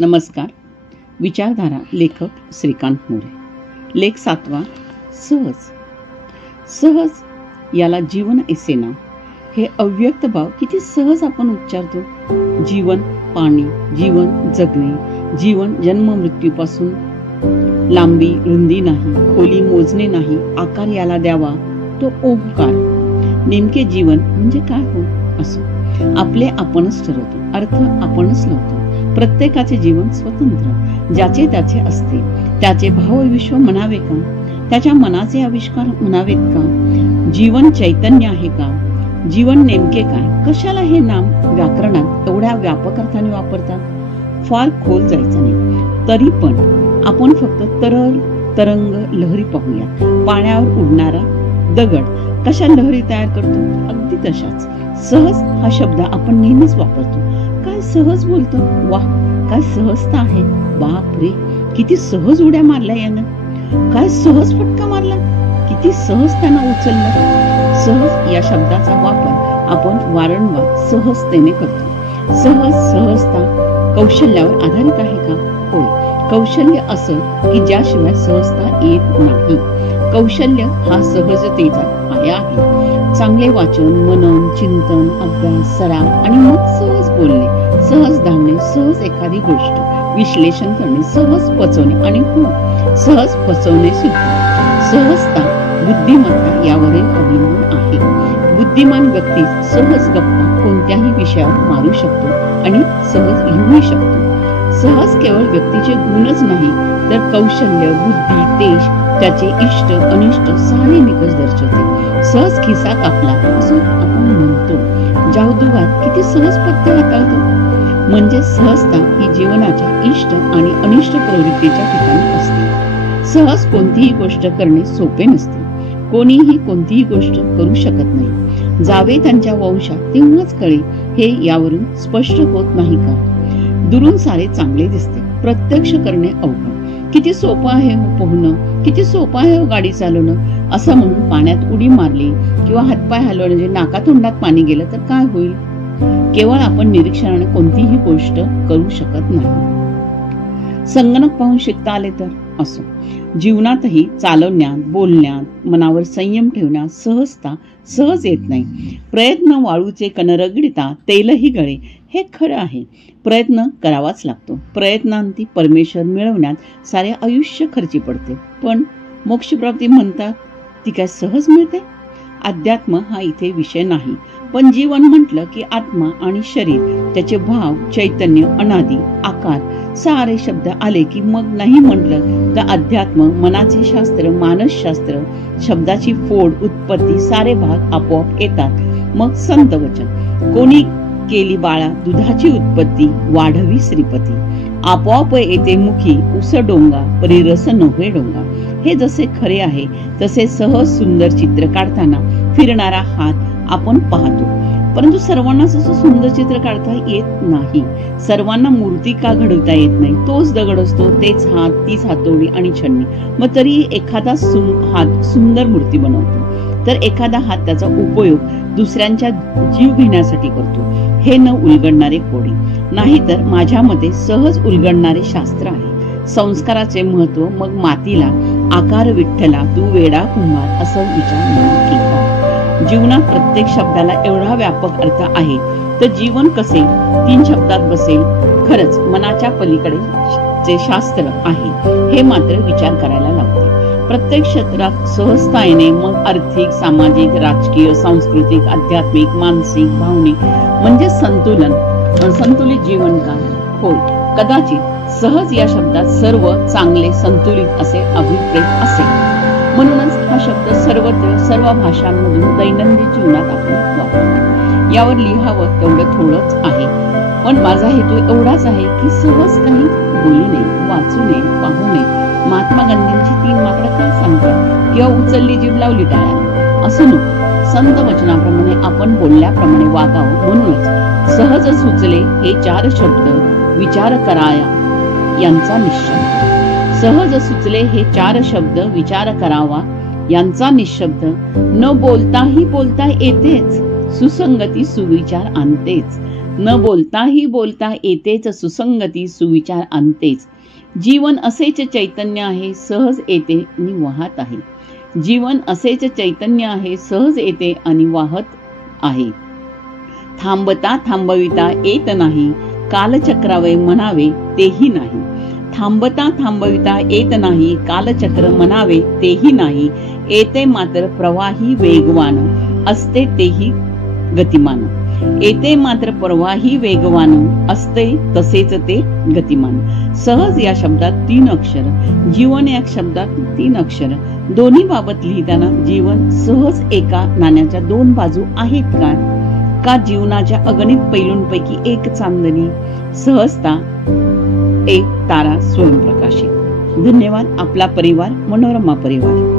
नमस्कार. विचारधारा लेखक श्रीकांत मोरे. लेख 7वा. सहज. सहज याला जीवन एसेना. हे अव्यक्त भाव किती सहज आपण उच्चारतो. जीवन पाणी, जीवन जगणे, जीवन जन्म मृत्यूपासून लांबी रुंदी नाही, खोली मोजणे नाही, आकार याला द्यावा तो ओंकार. नेमके जीवन म्हणजे काय हो असो. आपले आपणच ठरवतो, अर्थ आपणच लावतो. प्रत्येकाचे जीवन स्वतंत्र, ज्याचे त्याचे असते. त्याचे भावविश्व म्हणावे का, त्याच्या मनाचे आविष्कार म्हणावेत का. जीवन चैतन्य आहे का, जीवन नेमके काय, कशाला हे नाम व्याकरणात एवढ्या व्यापक अर्थाने वापरतात. फार खोल जायचं नाही. तरी पण आपण फक्त तरल तरंग लहरी पाहूया. पाण्यावर उडणारा दगड कशा लहरी तयार करतो, अगदी तशाच. सहज हा शब्द आपण नेहमीच वापरतो. काय सहज बोलतो, वाह काय सहजता आहे, बाप रे किती सहज उड्या मारल्या यानं, काय सहज फटका मारला, किती सहज त्यांना उचललं. सहज या शब्दाचा वापर आपण वारंवार सहजतेने करतो. सहजता कौशल्यावर आधारित आहे का? होय, कौशल्य असं की ज्याशिवाय सहजता येत नाही. कौशल्य हा सहजतेचा पाया आहे. चांगले वाचन, मनन, चिंतन, अभ्यास, सराव आणि मग सहज बोलणे, सहज धावणे, सहज एखादी गोष्ट विश्लेषण करणे, सहज पचवणे आणि सहज फसवणे सुद्धा. सहजता बुद्धिमत्ता यावरील अवलंबून आहे. बुद्धिमान व्यक्ती सहज गप्पा कोणत्याही विषयावर मारू शकतो आणि सहज लिहूही शकतो. सहज केवळ व्यक्तीचे गुणच नाही तर कौशल्य, बुद्धी, तेज, त्याचे इष्ट अनिष्ट सारे निकष दर्शवते. सहज खिसा कापला असं आपण म्हणतो. जादूगार किती सहज पत्ते हाताळतो. म्हणजे सहजता ही जीवनाच्या इष्ट आणि अनिष्ट प्रवृत्तीच्या ठिकाणी असते. सहज कोणतीही गोष्ट करणे सोपे नसते. कोणीही कोणतीही गोष्ट करू शकत नाही. जावे त्यांच्या वंशात तेव्हाच कळे हे यावरून स्पष्ट होत नाही का. दुरून सारे चांगले दिसते, प्रत्यक्ष करणे अवघड. किती सोपं आहे हो पोहणं, किती सोपं आहे हो गाडी चालवणं, असं म्हणून पाण्यात उडी मारली किंवा हातपाय हलवणे म्हणजे नाकातोंडात पाणी गेलं तर काय होईल. केवळ आपण निरीक्षणाने कोणतीही गोष्ट करू शकत नाही. संगणक पाहून शिकता आले तर असो. जीवनातही चालवण्यात, बोलण्यात, मनावर संयम ठेवण्यात सहजता सहज येत नाही. प्रयत्न वाळूचे कण रगडिता तेलही गळे, हे खरं आहे. प्रयत्न करावाच लागतो. प्रयत्नांती परमेश्वर मिळवण्यात सारे आयुष्य खर्ची पडते. पण मोक्षप्राप्ती म्हणतात ती काय सहज मिळते. अध्यात्म हा इथे विषय नाही. पण जीवन म्हटलं की आत्मा आणि शरीर, त्याचे भाव, चैतन्य, अनादी, आकार सारे शब्द आले की मग नाही म्हटलं तर अध्यात्म, मनाचे शास्त्र, मानसशास्त्र, शब्दाची फोड, उत्पत्ती सारे भाग आपोआप येतात. मग संत वचन, कोणी केली बाळा दुधाची उत्पत्ती, वाढवी श्रीपती. आपोआप येते मुखी उस डोंगा, परी रस नव्हे डोंगा. हे जसे खरे आहे तसे सहज सुंदर चित्र काढताना फिरणारा हात आपण पाहतो. परंतु सर्वांनाच असं सुंदर चित्र काढता येत नाही. सर्वांना मूर्ती का घडवता येत नाही. तोच दगड असतो, तेच हात, तीच हातोडी आणि छन्नी. मग तरी एखादा हात सुंदर मूर्ती बनवतो तर एखादा हात त्याचा उपयोग दुसऱ्यांच्या जीव घेण्यासाठी करतो. हे न उलगडणारे कोडी. नाहीतर माझ्या मते सहज उलगडणारे शास्त्र आहे. संस्काराचे महत्व मग मातीला आकार विठ्ठला तू वेडा कुंभार असं विचार मनात येतात. जीवनात प्रत्येक शब्दाला एवढा व्यापक अर्थ आहे तर जीवन कसे 3 शब्दात बसेल. खरंच मनाच्या पलीकडे जे शास्त्र आहे हे मात्र विचार करायला लावते. प्रत्येक क्षेत्रात सहजता येणे मग आर्थिक, सामाजिक, राजकीय, सांस्कृतिक, आध्यात्मिक, मानसिक, भावनिक म्हणजे संतुलित जीवन का. होय, कदाचित सहज या शब्दात सर्व चांगले संतुलित असे अभिप्रेत असेल. म्हणूनच हा शब्द सर्वत्र सर्व भाषांमधून दैनंदिन जीवनात आपण वापरतो. यावर लिहावं तेवढं थोडंच आहे. पण माझा हेतू एवढाच आहे की सहज काही बोलू नये, वाचू नये, पाहू नये. महात्मा गांधींची 3 माकडं काय सांगतात किंवा उचलली जीभ लावली टाळ्याला असं नको. संत वचनाप्रमाणे आपण बोलल्याप्रमाणे वागावं. म्हणूनच सहज सुचले हे 4 शब्द विचार कराया यांचा निशब्द. सहज सुचले हे 4 शब्द विचार करावा यांचा निशब्द. न बोलताही बोलता येतेच, सुसंगती सुविचार आणतेच. न बोलताही बोलता येतेच सुसंगती, सुविचार आणतेच. जीवन असेच चैतन्य आहे, सहज येते आणि वाहत आहे. जीवन असेच चैतन्य आहे, सहज येते आणि वाहत आहे. थांबता थांबविता येत नाही, कालचक्रावे म्हणावे तेही नाही. थांबता थांबविता येत नाही, कालचक्र म्हणावे तेही नाही. येते मात्र प्रवाही वेगवान, असते तेही गतिमान. येते मात्र प्रवाही वेगवान, असते तसेच ते गतिमान. सहज या शब्दात 3 अक्षर, जीवन या शब्दात 3 अक्षर. दोन्ही बाबत लिहिताना जीवन सहज एका नाण्याच्या 2 बाजू आहेत का जीवनाच्या अगणित पैलूंपैकी एक चांदणी, सहजता एक तारा स्वयंप्रकाशित. धन्यवाद. आपला परिवार, मनोरमा परिवार.